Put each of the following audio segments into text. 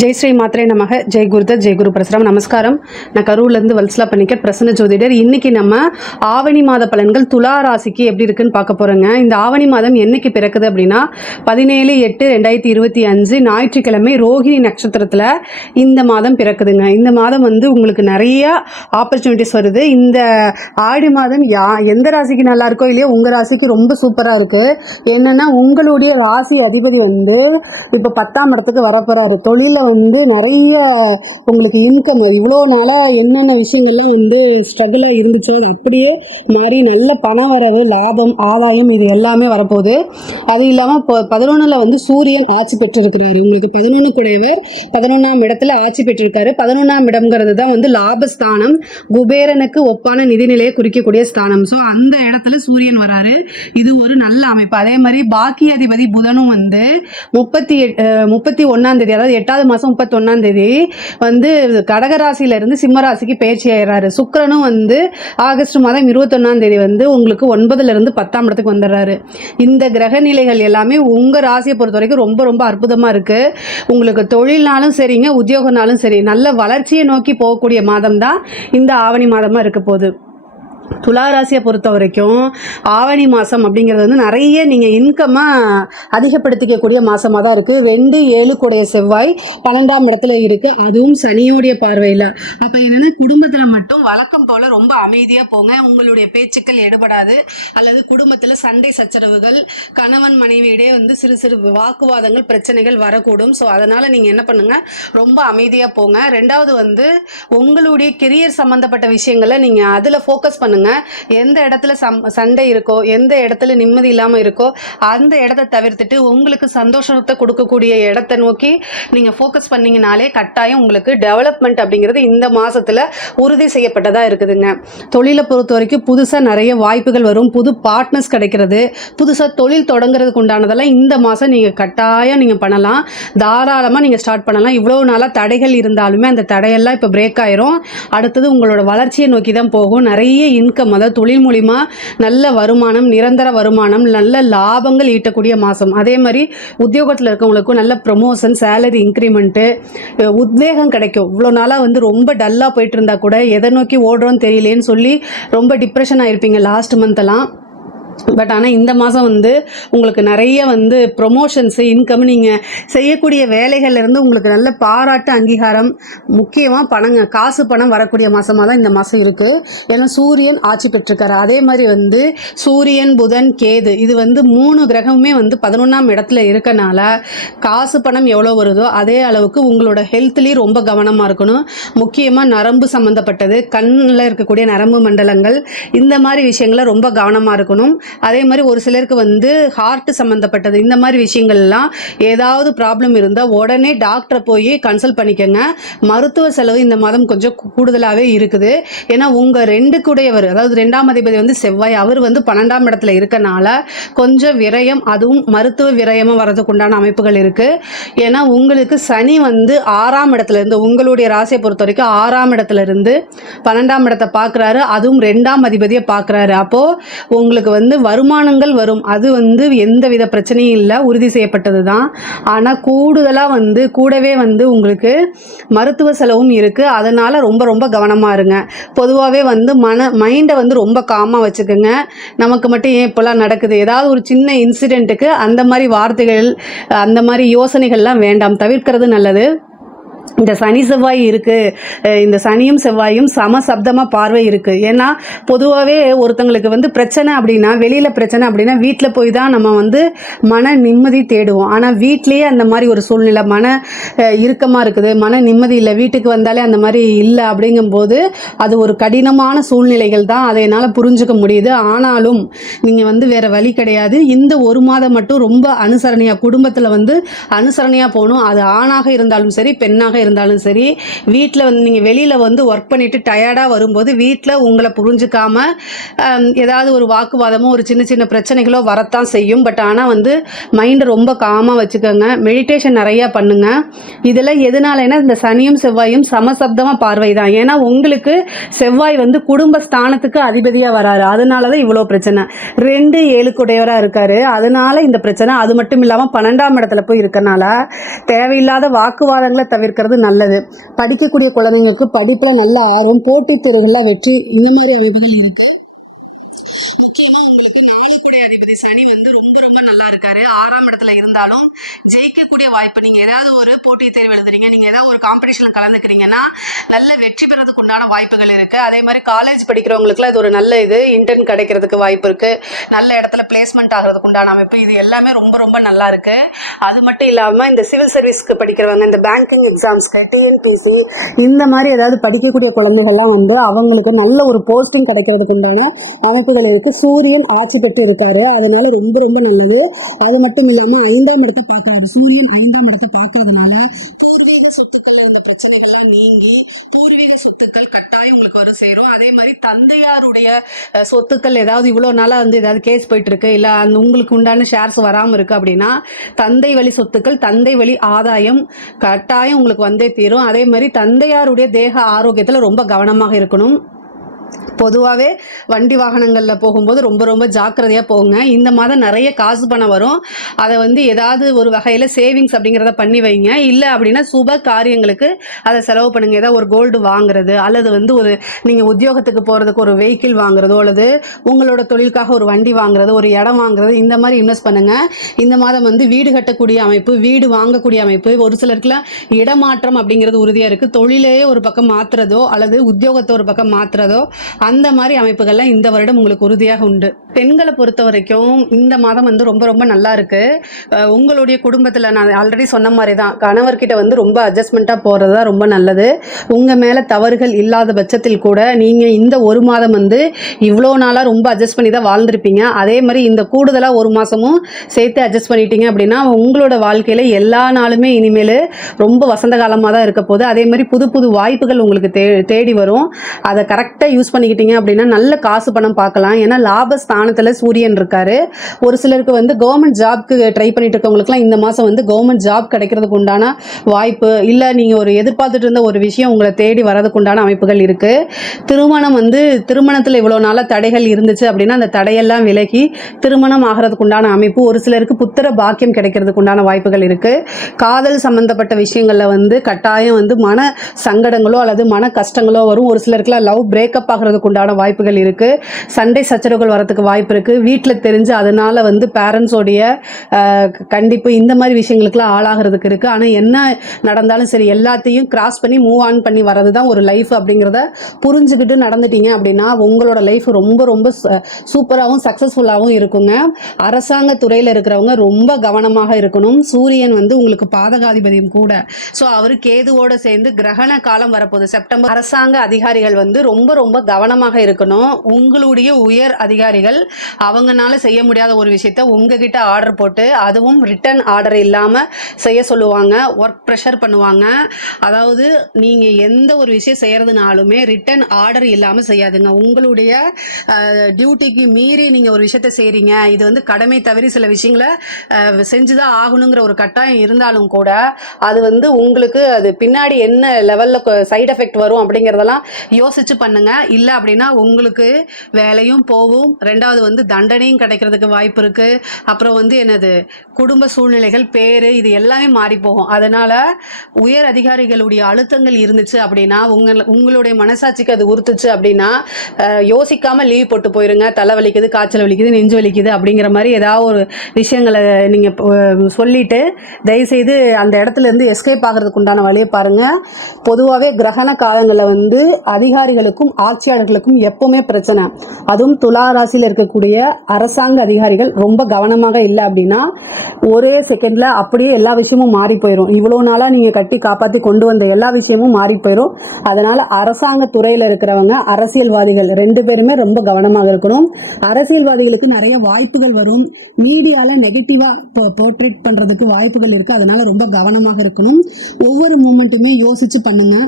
ஜெய் ஸ்ரீ மாத்ரே நமக. ஜெய் குருதத், ஜெய் குரு பிரசரம். நமஸ்காரம். நான் கரூர்லேருந்து வல்சலா பண்ணிக்கட் பிரசன்ன ஜோதிடர். இன்னைக்கு நம்ம ஆவணி மாத பலன்கள் துலா ராசிக்கு எப்படி இருக்குன்னு பார்க்க போகிறோங்க. இந்த ஆவணி மாதம் என்னைக்கு பிறக்குது அப்படின்னா 17/8/2025 ஞாயிற்றுக்கிழமை ரோஹிணி நட்சத்திரத்தில் இந்த மாதம் பிறக்குதுங்க. இந்த மாதம் உங்களுக்கு நிறைய ஆப்பர்ச்சுனிட்டிஸ் வருது. இந்த ஆடி மாதம் எந்த ராசிக்கு நல்லா இருக்கோ இல்லையோ உங்கள் ராசிக்கு ரொம்ப சூப்பராக இருக்குது. என்னென்னா உங்களுடைய ராசி அதிபதி இப்போ 10ஆம் இடத்துக்கு வரப்போகிறாரு. தொழிலில் நிறைய உங்களுக்கு இன்கம் இவ்வளோ நாளாக என்னென்ன விஷயங்கள்லாம் ஸ்ட்ரகிளாக இருந்துச்சோ அது அப்படியே மாறி நல்ல பண வரவு, லாபம், ஆதாயம் இது எல்லாமே வரப்போகுது. அது இல்லாமல் இப்போ 11ல் சூரியன் ஆட்சி பெற்றிருக்கிறாரு. உங்களுக்கு 11 கூடையவர் 11ஆம் இடத்துல ஆட்சி பெற்றிருக்காரு. 11ஆம் இடம்ங்கிறது தான் லாபஸ்தானம், குபேரனுக்கு ஒப்பான நிதிநிலையை குறிக்கக்கூடிய ஸ்தானம். ஸோ அந்த இடத்துல சூரியன் வராரு. இது ஒரு நல்ல அமைப்பு. அதே மாதிரி பாக்கிய அதிபதி புதனும் 31ஆம் தேதி, அதாவது 8வது மாதம் 31ஆம் தேதி கடகராசியிலிருந்து சிம்ம ராசிக்கு பயிற்சி ஆயிடுறாரு. சுக்கிரனும் ஆகஸ்ட் மாதம் 21ஆம் தேதி உங்களுக்கு 9லிருந்து 10ஆம் இடத்துக்கு வந்துடுறாரு. இந்த கிரக நிலைகள் எல்லாமே உங்கள் ராசியை பொறுத்த வரைக்கும் ரொம்ப ரொம்ப அற்புதமாக இருக்குது. உங்களுக்கு தொழில்னாலும் சரிங்க, உத்தியோகனாலும் சரி, நல்ல வளர்ச்சியை நோக்கி போகக்கூடிய மாதம் தான் இந்த ஆவணி மாதமாக இருக்க போகுது. துலா ராசியை பொறுத்த வரைக்கும் ஆவணி மாதம் அப்படிங்கிறது நிறைய நீங்கள் இன்கம்மை அதிகப்படுத்திக்கக்கூடிய மாதமாக தான் இருக்குது. 2-7 கூடைய செவ்வாய் 12ஆம் இடத்துல இருக்குது, அதுவும் சனியோடைய பார்வையில். அப்போ என்னென்னா குடும்பத்தில் மட்டும் வழக்கம் போல் ரொம்ப அமைதியாக போங்க. உங்களுடைய பேச்சுக்கள் எடுபடாது. அல்லது குடும்பத்தில் சண்டை சச்சரவுகள், கணவன் மனைவியிடையே சிறு சிறு வாக்குவாதங்கள், பிரச்சனைகள் வரக்கூடும். ஸோ அதனால் நீங்கள் என்ன பண்ணுங்கள், ரொம்ப அமைதியாக போங்க. ரெண்டாவது உங்களுடைய கெரியர் சம்மந்தப்பட்ட விஷயங்களை நீங்கள் அதில் ஃபோக்கஸ் பண்ணுங்கள். எந்த இடத்துல சண்டை இருக்கோ, எந்த இடத்துல நிம்மதி இல்லாமல் இருக்கோ அந்த இடத்த தவிர்த்துட்டு உங்களுக்கு சந்தோஷத்தை கொடுக்கக்கூடிய இடத்தை நோக்கி நீங்கள் ஃபோக்கஸ் பண்ணீங்கனாலே கட்டாயம் உங்களுக்கு டெவலப்மெண்ட் அப்படிங்கிறது இந்த மாதத்தில் உறுதி செய்யப்பட்டதாக இருக்குதுங்க. தொழிலை பொறுத்த வரைக்கும் புதுசாக நிறைய வாய்ப்புகள் வரும். புது பார்ட்னர்ஸ் கிடைக்கிறது, புதுசாக தொழில் தொடங்குறதுக்கு உண்டானதெல்லாம் இந்த மாதம் நீங்கள் கட்டாயம் நீங்கள் பண்ணலாம். தாராளமாக நீங்கள் ஸ்டார்ட் பண்ணலாம். இவ்வளோ நாளாக தடைகள் இருந்தாலுமே அந்த தடையெல்லாம் இப்போ பிரேக் ஆயிரும். அடுத்தது உங்களோட வளர்ச்சியை நோக்கி தான் போகும். நிறைய இன்கம், அதாவது தொழில் மூலிமா நல்ல வருமானம், நிரந்தர வருமானம், நல்ல லாபங்கள் ஈட்டக்கூடிய மாதம். அதே மாதிரி உத்தியோகத்தில் இருக்கவங்களுக்கும் நல்ல ப்ரொமோஷன், சேலரி இன்க்ரிமெண்ட்டு, உத்வேகம் கிடைக்கும். இவ்வளோ நாளாக ரொம்ப டல்லாக போயிட்டு இருந்தால் கூட எதை நோக்கி ஓடுறோன்னு தெரியலேன்னு சொல்லி ரொம்ப டிப்ரெஷன் ஆகிருப்பீங்க லாஸ்ட் மந்த்தெல்லாம். பட் ஆனால் இந்த மாதம் உங்களுக்கு நிறைய ப்ரொமோஷன்ஸு, இன்கம், நீங்கள் செய்யக்கூடிய வேலைகள்லேருந்து உங்களுக்கு நல்ல பாராட்டு, அங்கீகாரம், முக்கியமாக காசு பணம் வரக்கூடிய மாதமாக தான் இந்த மாதம் இருக்குது. ஏன்னா சூரியன் ஆட்சி பெற்றிருக்காரு. அதே மாதிரி சூரியன், புதன், கேது இது 3 கிரகமுமே 11ஆம் இடத்துல இருக்கனால காசு பணம் எவ்வளோ வருதோ அதே அளவுக்கு உங்களோட ஹெல்த்லேயும் ரொம்ப கவனமாக இருக்கணும். முக்கியமாக நரம்பு சம்மந்தப்பட்டது, கண்ணில் இருக்கக்கூடிய நரம்பு மண்டலங்கள், இந்த மாதிரி விஷயங்களை ரொம்ப கவனமாக இருக்கணும். அதே மாதிரி ஒரு சிலருக்கு ஹார்ட் சம்மந்தப்பட்டது, இந்த மாதிரி விஷயங்கள்லாம் ஏதாவது ப்ராப்ளம் இருந்தால் உடனே டாக்டரை போய் கன்சல்ட் பண்ணிக்கோங்க. மருத்துவ செலவு இந்த மாதம் கொஞ்சம் கூடுதலாகவே இருக்குது. ஏன்னா உங்கள் 2 கூடையவர், அதாவது 2ஆம் அதிபதி செவ்வாய், அவர் 12ஆம் இடத்துல இருக்கனால கொஞ்சம் விரயம், அதுவும் மருத்துவ விரயமாக வரதுக்கு உண்டான அமைப்புகள் இருக்குது. ஏன்னா உங்களுக்கு சனி 6ஆம் இடத்துல இருந்து, உங்களுடைய ராசியை பொறுத்த வரைக்கும் 6ஆம் இடத்துல இருந்து 12ஆம் இடத்தை பார்க்குறாரு. அதுவும் 2ஆம் அதிபதியை பார்க்குறாரு. அப்போது உங்களுக்கு வருமானங்கள் வரும். அது எந்த வித பிரச்சனையும் இல்லை, உறுதி செய்யப்பட்டது தான். ஆனால் கூடுதலாக கூடவே உங்களுக்கு மருத்துவ செலவும் இருக்குது. அதனால் ரொம்ப ரொம்ப கவனமாக இருங்க. பொதுவாகவே மைண்டை ரொம்ப காமாக வச்சுக்கோங்க. நமக்கு மட்டும் ஏன் இப்போலாம் நடக்குது, ஏதாவது ஒரு சின்ன இன்சிடெண்ட்டுக்கு அந்த மாதிரி வார்த்தைகள், அந்த மாதிரி யோசனைகள்லாம் வேண்டாம், தவிர்க்கிறது நல்லது. இந்த சனி செவ்வாய் இருக்குது, இந்த சனியும் செவ்வாயும் சமசப்தமாக பார்வை இருக்குது. ஏன்னா பொதுவாகவே ஒருத்தங்களுக்கு பிரச்சனை அப்படின்னா, வெளியில் பிரச்சனை அப்படின்னா வீட்டில் போய் தான் நம்ம மன நிம்மதி தேடுவோம். ஆனால் வீட்லேயே அந்த மாதிரி ஒரு சூழ்நிலை, மன இறுக்கமாக இருக்குது, மன நிம்மதி இல்லை, வீட்டுக்கு வந்தாலே அந்த மாதிரி இல்லை. அப்படிங்கும்போது அது ஒரு கடினமான சூழ்நிலைகள் தான், அதை என்னால் புரிஞ்சுக்க முடியுது. ஆனாலும் நீங்கள் வேறு வழி கிடையாது. இந்த ஒரு மாதம் மட்டும் ரொம்ப அனுசரணையாக, குடும்பத்தில் அனுசரணையாக போகணும். அது ஆணாக இருந்தாலும் சரி, பெண்ணாக இருந்தாலும் சரி, வீட்டில் வந்து நீங்கள் வெளியில் வந்து ஒர்க் பண்ணிவிட்டு டயர்டாக வரும்போது வீட்டில் உங்களை புரிஞ்சுக்காம ஏதாவது ஒரு வாக்குவாதமோ ஒரு சின்ன சின்ன பிரச்சனைகளோ வரத்தான் செய்யும். பட் ஆனால் வந்து மைண்டை ரொம்ப காமாக வச்சுக்கோங்க. மெடிடேஷன் நிறையா பண்ணுங்கள். இதில் எதனாலனா இந்த சனியும் செவ்வாயும் சமசப்தமாக பார்வை தான். ஏன்னா உங்களுக்கு செவ்வாய் வந்து குடும்ப ஸ்தானத்துக்கு அதிபதியாக வராரு. அதனால தான் இவ்வளோ பிரச்சனை. 2 7 இருக்காரு. அதனால இந்த பிரச்சனை. அது மட்டும் இல்லாமல் 12ஆம் இடத்துல போய் இருக்கனால தேவையில்லாத வாக்குவாதங்களை தவிர்க்கிறது நல்லது. படிக்கக்கூடிய குழந்தைங்களுக்கு படிப்பில் நல்ல ஆர்வம், போட்டித் தேர்வுகளில் வெற்றி, இந்த மாதிரி அமைப்புகள் இருக்கு. முக்கியமா உங்களுக்கு 4 கூடிய அதிபதி சனி வந்து ரொம்ப ரொம்ப நல்லா இருக்காரு. 6ஆம் இடத்துல இருந்தாலும் ஜெயிக்கக்கூடிய வாய்ப்பு. நீங்க ஏதாவது ஒரு போட்டித் தேர்வு எழுதுறீங்க, நீங்க ஏதாவது ஒரு காம்படிஷன்ல கலந்துக்கிறீங்கன்னா நல்ல வெற்றி பெறதுக்கு உண்டான வாய்ப்புகள் இருக்கு. அதே மாதிரி காலேஜ் படிக்கிறவங்களுக்குலாம் இது ஒரு நல்ல இன்டர்ன் கிடைக்கிறதுக்கு வாய்ப்பு இருக்கு. நல்ல இடத்துல பிளேஸ்மெண்ட் ஆகிறதுக்கு உண்டான அமைப்பு. இது எல்லாமே ரொம்ப ரொம்ப நல்லா இருக்கு. அது மட்டும் இல்லாம இந்த சிவில் சர்வீஸ்க்கு படிக்கிறவங்க, இந்த பேங்கிங் எக்ஸாம்ஸ்க்கு, டிஎன்பிசி, இந்த மாதிரி ஏதாவது படிக்கக்கூடிய குழந்தைகள்லாம் வந்து அவங்களுக்கு நல்ல ஒரு போஸ்டிங் கிடைக்கிறதுக்கு உண்டான அமைப்புகள் இருக்கு. சூரியன் ஆட்சி பெற்று இருக்காரு. அதனால ரொம்ப ரொம்ப நல்லது. அது மட்டும் இல்லாம 5ஆம் இடத்தை பார்க்கறாரு. சூரியன் 5ஆம் இடத்தை பார்க்கறதுனால பூர்வீக சொத்துக்கள் அந்த பிரச்சனைகள்லாம் நீங்கி பூர்வீக சொத்துக்கள் கட்டாயம் உங்களுக்கு வர சேரும். அதே மாதிரி தந்தையாருடைய சொத்துக்கள் ஏதாவது இவ்வளவு நாளா வந்து ஏதாவது கேஸ் போயிட்டு இருக்கு, இல்ல அந்த உங்களுக்கு உண்டான ஷேர்ஸ் வராம இருக்கு அப்படின்னா தந்தை வழி சொத்துக்கள், தந்தை வழி ஆதாயம் கட்டாயம் உங்களுக்கு வந்தே தீரும். அதே மாதிரி தந்தையாருடைய தேக ஆரோக்கியத்துல ரொம்ப கவனமாக இருக்கணும். பொதுவாகவே வண்டி வாகனங்களில் போகும்போது ரொம்ப ரொம்ப ஜாக்கிரதையாக போங்க. இந்த மாதம் நிறைய காசு பணம் வரும். அதை வந்து ஏதாவது ஒரு வகையில் சேவிங்ஸ் அப்படிங்கிறத பண்ணி வைங்க. இல்லை அப்படின்னா சுப காரியங்களுக்கு அதை செலவு பண்ணுங்க. ஏதாவது ஒரு கோல்டு வாங்குறது, அல்லது வந்து ஒரு நீங்கள் உத்தியோகத்துக்கு போகிறதுக்கு ஒரு வெஹிக்கிள் வாங்குறதோ, அல்லது உங்களோட தொழிலுக்காக ஒரு வண்டி வாங்குறது, ஒரு இடம் வாங்குறது, இந்த மாதிரி இன்வெஸ்ட் பண்ணுங்க. இந்த மாதம் வந்து வீடு கட்டக்கூடிய அமைப்பு, வீடு வாங்கக்கூடிய அமைப்பு, ஒரு சிலருக்குலாம் இடமாற்றம் அப்படிங்கிறது உறுதியாக இருக்குது. தொழிலையே ஒரு பக்கம் மாற்றுறதோ அல்லது உத்தியோகத்தை ஒரு பக்கம் மாற்றுறதோ, அந்த மாதிரி அமைப்புகள்லாம் இந்த வருடம் உங்களுக்கு உறுதியாக உண்டு. பெண்களை பொறுத்த வரைக்கும் இந்த மாதம் வந்து ரொம்ப ரொம்ப நல்லா இருக்கு. உங்களுடைய குடும்பத்தில் நான் ஆல்ரெடி சொன்ன மாதிரி தான், கணவர்கிட்ட வந்து ரொம்ப அட்ஜஸ்ட்மெண்ட்டாக போகிறது தான் ரொம்ப நல்லது. உங்கள் மேலே தவறுகள் இல்லாத பட்சத்தில் கூட நீங்கள் இந்த ஒரு மாதம் வந்து இவ்வளோ நாளாக ரொம்ப அட்ஜஸ்ட் பண்ணி தான் வாழ்ந்துருப்பீங்க. அதே மாதிரி இந்த கூடுதலாக ஒரு மாதமும் சேர்த்து அட்ஜஸ்ட் பண்ணிட்டீங்க அப்படின்னா உங்களோட வாழ்க்கையில் எல்லா நாளுமே இனிமேல் ரொம்ப வசந்த காலமாக தான் இருக்க போகுது. அதே மாதிரி புது புது வாய்ப்புகள் உங்களுக்கு தேடி வரும். அதை கரெக்டாக யூஸ் பண்ணிக்கிட்டீங்க அப்படின்னா நல்ல காசு பணம் பார்க்கலாம். ஏன்னா லாபஸ்தானத்தில் சூரியன் இருக்காரு. ஒரு சிலருக்கு வந்து கவர்மெண்ட் ஜாப்க்கு ட்ரை பண்ணிட்டு இருக்கவங்களுக்குலாம் இந்த மாதம் வந்து கவர்மெண்ட் ஜாப் கிடைக்கிறதுக்கு உண்டான வாய்ப்பு, இல்லை நீங்கள் ஒரு எதிர்பார்த்துட்டு இருந்த ஒரு விஷயம் உங்களை தேடி வரதுக்கு உண்டான அமைப்புகள் இருக்கு. திருமணம் வந்து திருமணத்தில் இவ்வளோ நாளாக தடைகள் இருந்துச்சு அப்படின்னா அந்த தடையெல்லாம் விலகி திருமணம் ஆகிறதுக்கு உண்டான அமைப்பு. ஒரு சிலருக்கு புத்திர பாக்கியம் கிடைக்கிறதுக்கு உண்டான வாய்ப்புகள் இருக்கு. காதல் சம்பந்தப்பட்ட விஷயங்களில் வந்து கட்டாயம் வந்து மன சங்கடங்களோ அல்லது மன கஷ்டங்களோ வரும். ஒரு சிலருக்குலாம் லவ் பிரேக்கப் ஆகிறதுக்கு உண்டான வாய்ப்புகள் இருக்கு. சண்டை சச்சரவுகள் வரதுக்கு வாய்ப்பு இருக்கு. வீட்டில் தெரிஞ்சு அதனால வந்து பேரண்ட்ஸோடைய கண்டிப்பு இந்த மாதிரி விஷயங்களுக்குலாம் ஆளாகிறதுக்கு இருக்கு. ஆனால் என்ன நடந்தாலும் சரி எல்லாத்தையும் கிராஸ் பண்ணி மூவ் ஆன் பண்ணி வரது தான் ஒரு லைஃப் அப்படிங்கிறத புரிஞ்சுக்கிட்டு நடந்துட்டீங்க அப்படின்னா உங்களோட லைஃப் ரொம்ப ரொம்ப சூப்பராகவும் சக்ஸஸ்ஃபுல்லாகவும் இருக்குங்க. அரசாங்க துறையில் இருக்கிறவங்க ரொம்ப கவனமாக இருக்கணும். சூரியன் வந்து உங்களுக்கு பாதகாதிபதியும் கூட. ஸோ அவரு கேதுவோட சேர்ந்து கிரகண காலம் வரப்போகுது செப்டம்பர். அரசாங்க அதிகாரிகள் வந்து ரொம்ப ரொம்ப கவனமாக இருக்கணும். உங்களுடைய உயர் அதிகாரிகள் அவங்கனால செய்ய முடியாத ஒரு விஷயத்த உங்ககிட்ட ஆர்டர் போட்டு அதுவும் ரிட்டன் ஆர்டர் இல்லாமல் செய்ய சொல்லுவாங்க. ஒர்க் ப்ரெஷர் பண்ணுவாங்க. அதாவது நீங்கள் எந்த ஒரு விஷயம் செய்கிறதுனாலுமே ரிட்டன் ஆர்டர் இல்லாமல் செய்யாதுங்க. உங்களுடைய டியூட்டிக்கு மீறி நீங்கள் ஒரு விஷயத்த செய்கிறீங்க, இது வந்து கடமை தவிர சில விஷயங்களை செஞ்சுதான் ஆகணுங்கிற ஒரு கட்டாயம் இருந்தாலும் கூட அது வந்து உங்களுக்கு அது பின்னாடி என்ன லெவலில் சைடு எஃபெக்ட் வரும் அப்படிங்கிறதெல்லாம் யோசிச்சு பண்ணுங்க. இல்லை அப்படின்னா உங்களுக்கு வேலையும் போகும், ரெண்டாவது வந்து தண்டனையும் கிடைக்கிறதுக்கு வாய்ப்பு இருக்கு. அப்புறம் வந்து என்னது குடும்ப சூழ்நிலைகள், பேரு, இது எல்லாமே மாறி போகும். அதனால உயர் அதிகாரிகளுடைய அழுத்தங்கள் இருந்துச்சு அப்படின்னா உங்களுடைய மனசாட்சிக்கு அது உறுத்துச்சு அப்படின்னா யோசிக்காம லீவ் போட்டு போயிருங்க. தலை வலிக்குது, காய்ச்சல் வலிக்குது, நெஞ்சு வலிக்குது அப்படிங்கிற மாதிரி ஏதாவது ஒரு விஷயங்களை நீங்க சொல்லிட்டு தயவுசெய்து அந்த இடத்துல இருந்து எஸ்கேப் ஆகிறதுக்கு உண்டான வழியை பாருங்க. பொதுவாகவே கிரகண காலங்களில் வந்து அதிகாரிகளுக்கும் ஆட்சியாளர்களுக்கும் ராசிக்காரர்களுக்கும் எப்பவுமே பிரச்சனை. அதுவும் துலா ராசியில் இருக்கக்கூடிய அரசாங்க அதிகாரிகள் ரொம்ப கவனமாக இல்லை அப்படின்னா ஒரே செகண்ட்ல அப்படியே எல்லா விஷயமும் மாறி போயிடும். இவ்வளோ நாளாக நீங்கள் கட்டி காப்பாற்றி கொண்டு வந்த எல்லா விஷயமும் மாறி போயிடும். அதனால அரசாங்க துறையில் இருக்கிறவங்க, அரசியல்வாதிகள் 2 பேருமே ரொம்ப கவனமாக இருக்கணும். அரசியல்வாதிகளுக்கு நிறைய வாய்ப்புகள் வரும். மீடியாவில் நெகட்டிவாக போர்ட்ரேட் பண்ணுறதுக்கு வாய்ப்புகள் இருக்குது. அதனால ரொம்ப கவனமாக இருக்கணும். ஒவ்வொரு மூமெண்ட்டுமே யோசிச்சு பண்ணுங்க.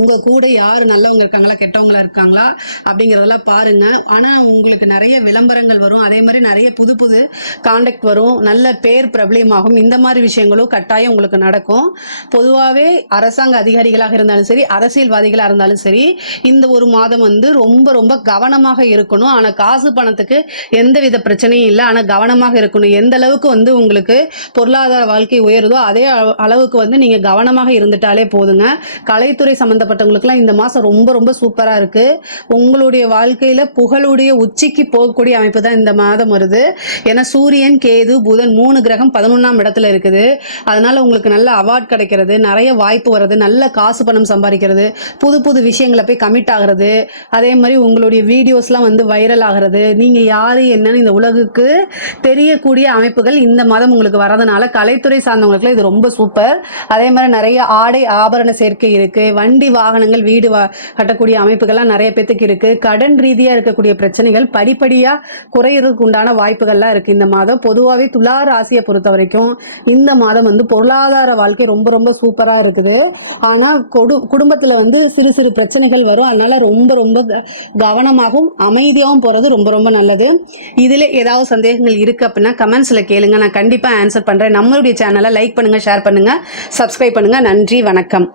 உங்கள் கூட யார் நல்லவங்க இருக்காங்களா கெட்டவங்களா இருக்காங்களா அப்படிங்கிறதெல்லாம் பாருங்கள். ஆனால் உங்களுக்கு நிறைய விளம்பரங்கள் வரும், அதே மாதிரி நிறைய புது புது கான்டாக்ட் வரும், நல்ல பேர் பிரபலியமாகும். இந்த மாதிரி விஷயங்களும் கட்டாயம் உங்களுக்கு நடக்கும். பொதுவாகவே அரசாங்க அதிகாரிகளாக இருந்தாலும் சரி, அரசியல்வாதிகளாக இருந்தாலும் சரி, இந்த ஒரு மாதம் வந்து ரொம்ப ரொம்ப கவனமாக இருக்கணும். ஆனால் காசு பணத்துக்கு எந்தவித பிரச்சனையும் இல்லை, ஆனால் கவனமாக இருக்கணும். எந்த அளவுக்கு வந்து உங்களுக்கு பொருளாதார வாழ்க்கை உயருதோ அதே அளவுக்கு வந்து நீங்கள் கவனமாக இருந்துட்டாலே போதுங்க. கலைத்துறை சம்பந்தப்பட்டவங்களுக்குலாம் இந்த மாதம் ரொம்ப ரொம்ப சூப்பராக இருக்குது. உங்களுடைய வாழ்க்கையில் புகழுடைய உச்சிக்கு போகக்கூடிய அமைப்பு தான் இந்த மாதம் வருது. ஏன்னா சூரியன், கேது, புதன் 3 கிரகம் 11ஆம் இடத்துல இருக்குது. அதனால உங்களுக்கு நல்ல அவார்ட் கிடைக்கிறது, நிறைய வாய்ப்பு வர்றது, நல்ல காசு பணம் சம்பாதிக்கிறது, புது புது விஷயங்களை போய் கமிட் ஆகிறது, அதே மாதிரி உங்களுடைய வீடியோஸ்லாம் வந்து வைரல் ஆகிறது, நீங்கள் யார் என்னன்னு இந்த உலகுக்கு தெரியக்கூடிய அமைப்புகள் இந்த மாதம் உங்களுக்கு வரதுனால கலைத்துறை சார்ந்தவங்களுக்குலாம் இது ரொம்ப சூப்பர். அதே மாதிரி நிறைய ஆடை ஆபரண சேர்க்கை இருக்குது. வண்டி வாகனங்கள், வீடு கட்டக்கூடிய அமைப்புகள்லாம் நிறைய பேத்துக்கு இருக்கு. கடன் ரீதியா இருக்கக்கூடிய பிரச்சனைகள் படிப்படியா குறையறதுக்கு உண்டான வாய்ப்புகள்லாம் இருக்கு இந்த மாதம். பொதுவாகவே துலா ராசியை பொறுத்த வரைக்கும் இந்த மாதம் வந்து பொருளாதார வாழ்க்கை ரொம்ப ரொம்ப சூப்பரா இருக்குது. ஆனா குடும்பத்துல வந்து சிறு சிறு பிரச்சனைகள் வரும். அதனால ரொம்ப ரொம்ப கவனமாகவும் அமைதியாகவும் போறது ரொம்ப ரொம்ப நல்லது. இதுல ஏதாவது சந்தேகங்கள் இருக்கு அப்படின்னா கமெண்ட்ஸ்ல கேளுங்க, நான் கண்டிப்பா ஆன்சர் பண்றேன். நம்மளுடைய சேனலை லைக் பண்ணுங்க, ஷேர் பண்ணுங்க, சப்ஸ்கிரைப் பண்ணுங்க. நன்றி, வணக்கம்.